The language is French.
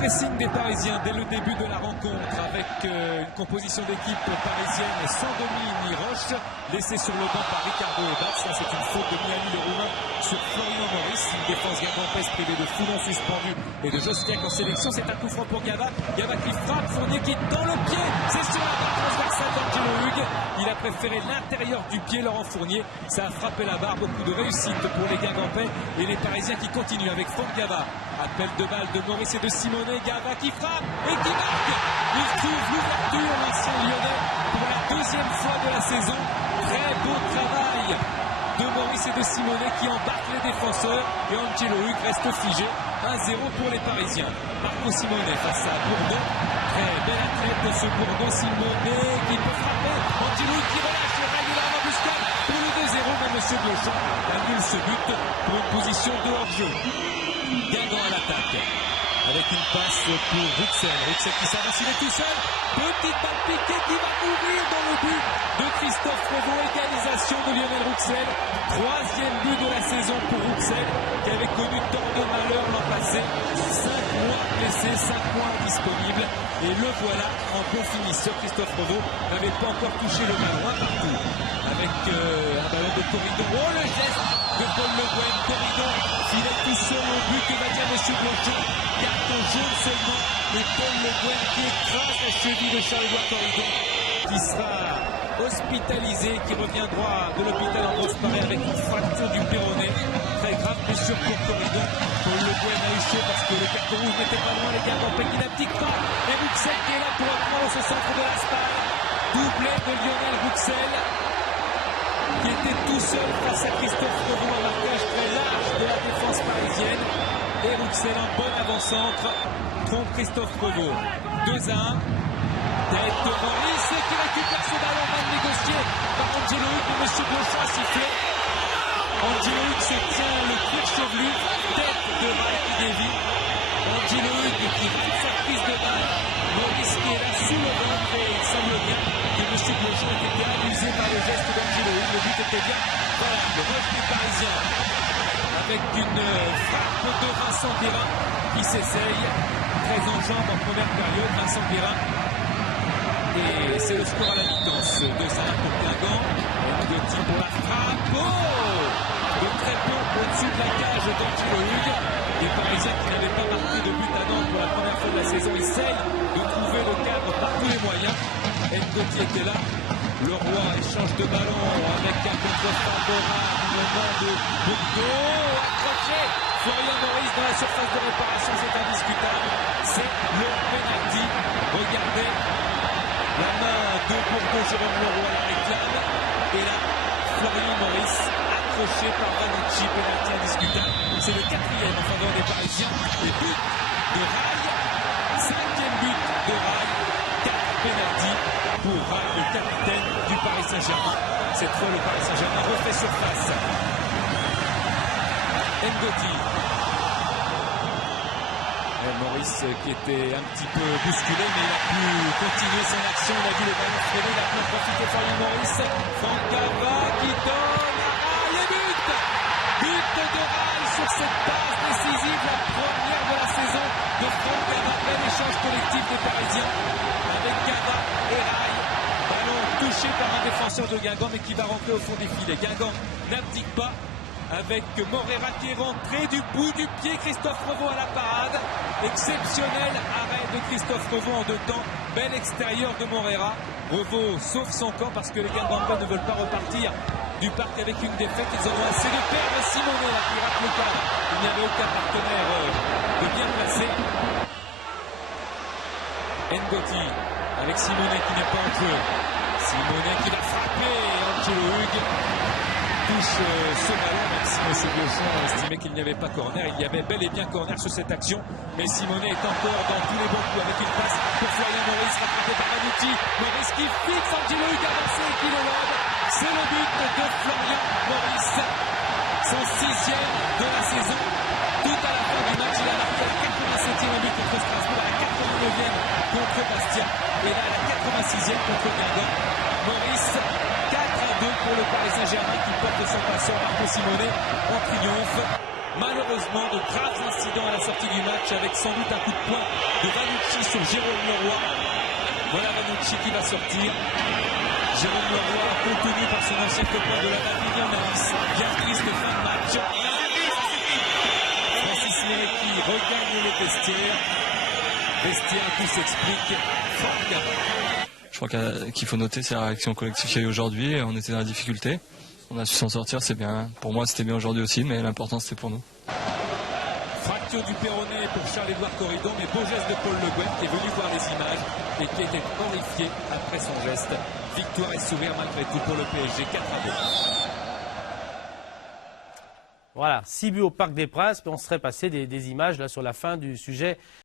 pressing des Parisiens dès le début de la rencontre avec une composition d'équipe parisienne sans Domi ni Roche, laissé sur le banc par Ricardo et Bats. Ça, c'est une faute de Miami le Roumain sur Florian Maurice. Une défense guingampès privée de Foulon suspendu et de Josquiac en sélection. C'est un coup franc pour Gava. Gava qui frappe, Fournier qui dans le pied. C'est sur la barre transversale d'Angelo Hugues. Il a préféré l'intérieur du pied, Laurent Fournier. Ça a frappé la barre. Beaucoup de réussite pour les Guingampais et les Parisiens qui continuent avec Franck Gava. Appel de balle de Maurice et de Simonet. Gava qui frappe et qui marque. Il trouve l'ouverture, l'ancien Lyonnais, pour la deuxième fois de la saison. Très beau travail de Maurice et de Simonet qui embarquent les défenseurs et Angelo Hugues reste figé. 1-0 pour les Parisiens. Marco Simonet face à Bourdon. Très belle athlète de ce Bourdon. Simonet qui peut frapper. Angelo Hugues qui relâche et règle dans l'embuscade pour le 2-0. Mais M. Blochon annule ce but pour une position de hors-jeu. Guingamp à l'attaque. Avec une passe pour Rouxel. Rouxel qui s'avance, il est tout seul. Petite balle piquée qui va ouvrir dans le but de Christophe Revaux. Égalisation de Lionel Rouxel. Troisième but de la saison pour Rouxel, qui avait connu tant de malheurs l'an passé. 5 mois blessé, 5 mois disponible. Et le voilà en bon finisseur. Christophe Revaux n'avait pas encore touché le ballon. Un partout. Avec un ballon de Corridon. Oh, le geste de Paul Le Guen. Corridon, il est tout seul au but. Que va dire M. Blochon? Carton jaune seulement. Et Paul Le Guen qui écrase la cheville de Charles-Édouard Corridon, qui sera hospitalisé, qui revient droit de l'hôpital Ambroise Paré avec une fracture du péroné. Très grave blessure pour Corridon. Paul Le Guen a eu chaud parce que le carton rouge n'était pas loin. Les Guingampais qui n'abdiquent pas. Et Rouxel qui est là pour reprendre ce centre de la Spal. Doublé de Lionel Rouxel, qui était tout seul face à Christophe Revaux, un marquage très large de la défense parisienne. Et Rouxel en bon avant-centre trompe Christophe Revaux. 2-1. Tête de Maurice qui récupère ce ballon mal négocié par Angelo Hugues, mais M. Blochon a sifflé. Angelo Hugues se tient le cuir chevelu. Tête de balle qui dévie. Angelo Hugues qui fait sa prise de balle. Maurice qui est là sous le banc, et il semble bien que M. Blochon ait été amusé par le geste d'Angelo Hugues. Le but était bien. Voilà, le rush du Parisien avec une frappe de Vincent Guérin qui s'essaye. Très en jambes en première période, Vincent Guérin. Et c'est le score à la mi-temps. 2-1 pour Guingamp. Ngotti pour la frappe. Oh, de très peu au-dessus de la cage d'Angelo Hugues. Les Parisiens qui n'avaient pas marqué de but à Nantes pour la première fois de la saison essayent de trouver le cadre par tous les moyens. Ngotti était là. Le roi échange de ballon avec un contrôle favorable de Bourdeau. Accroché. Florian Maurice dans la surface de réparation, c'est indiscutable. C'est le penalty. Regardez la main de Bourdeau, Jérôme Leroy la réclame. Et là, Florian Maurice accroché par Vanucci, penalty indiscutable. C'est le 4e en faveur des Parisiens. Et but de Rail. 5e but de Rail. 4 penalty pour Rail, le capitaine du Paris Saint-Germain. Cette fois, le Paris Saint-Germain refait surface. Ngotti. Maurice qui était un petit peu bousculé, mais il a pu continuer son action. Il a vu les ballons freiner, il a pu profiter Florian Maurice. Franck Gava qui donne à Rail et but. But de Rail sur cette passe décisive, la première de la saison de Franck Gava. Bel échange collectif des Parisiens avec Gava et Rail. Ballon touché par un défenseur de Guingamp, mais qui va rentrer au fond des filets. Guingamp n'abdique pas. Avec Morera qui est rentré du bout du pied, Christophe Revaux à la parade. Exceptionnel arrêt de Christophe Revaux en 2 temps. Bel extérieur de Morera. Revaux sauve son camp parce que les Guingampais ne veulent pas repartir du parc avec une défaite. Ils en ont assez de perdre. Simonet là, qui rate le cadre. Il n'y avait aucun partenaire de bien placé. Ngotti avec Simonet qui n'est pas en jeu. Simonet qui va frapper. Angelo Hugues touche ce ballon, même si M. Blochon estimait qu'il n'y avait pas corner. Il y avait bel et bien corner sur cette action, mais Simonet est encore dans tous les bons coups avec une passe pour Florian Maurice, rattrapé par Vanucci. Maurice qui fixe Angelo Hugues avancé et qui le lobe. C'est le but de Florian Maurice, son 6e de la saison. Tout à la fin du match, il a marqué à la 87e but contre Strasbourg, à la 89e contre Bastia, et là à la 86e contre Guingamp. Maurice, 4-2 pour le Paris Saint-Germain qui porte son passeur Marco Simonet en triomphe. Malheureusement, de graves incidents à la sortie du match avec sans doute un coup de poing de Vanucci sur Jérôme Leroy. Voilà Vanucci qui va sortir. Jérôme Leroy contenu par son ancien copain de la Pavillon Nice. Bien triste fin de match. Francis Mérecky regagne le vestiaire. Vestiaire, tout s'explique. Formidable. Je crois qu'il faut noter, c'est la réaction collective qu'il y a eu aujourd'hui. On était dans la difficulté. On a su s'en sortir, c'est bien. Pour moi, c'était bien aujourd'hui aussi, mais l'important, c'était pour nous. Fracture du péroné pour Charles-Édouard Corridon, mais beau geste de Paul Le Guen qui est venu voir les images et qui était horrifié après son geste. Victoire et sourire malgré tout pour le PSG, 4-2. Voilà, 6 buts au Parc des Princes, mais on serait passé des images là sur la fin du sujet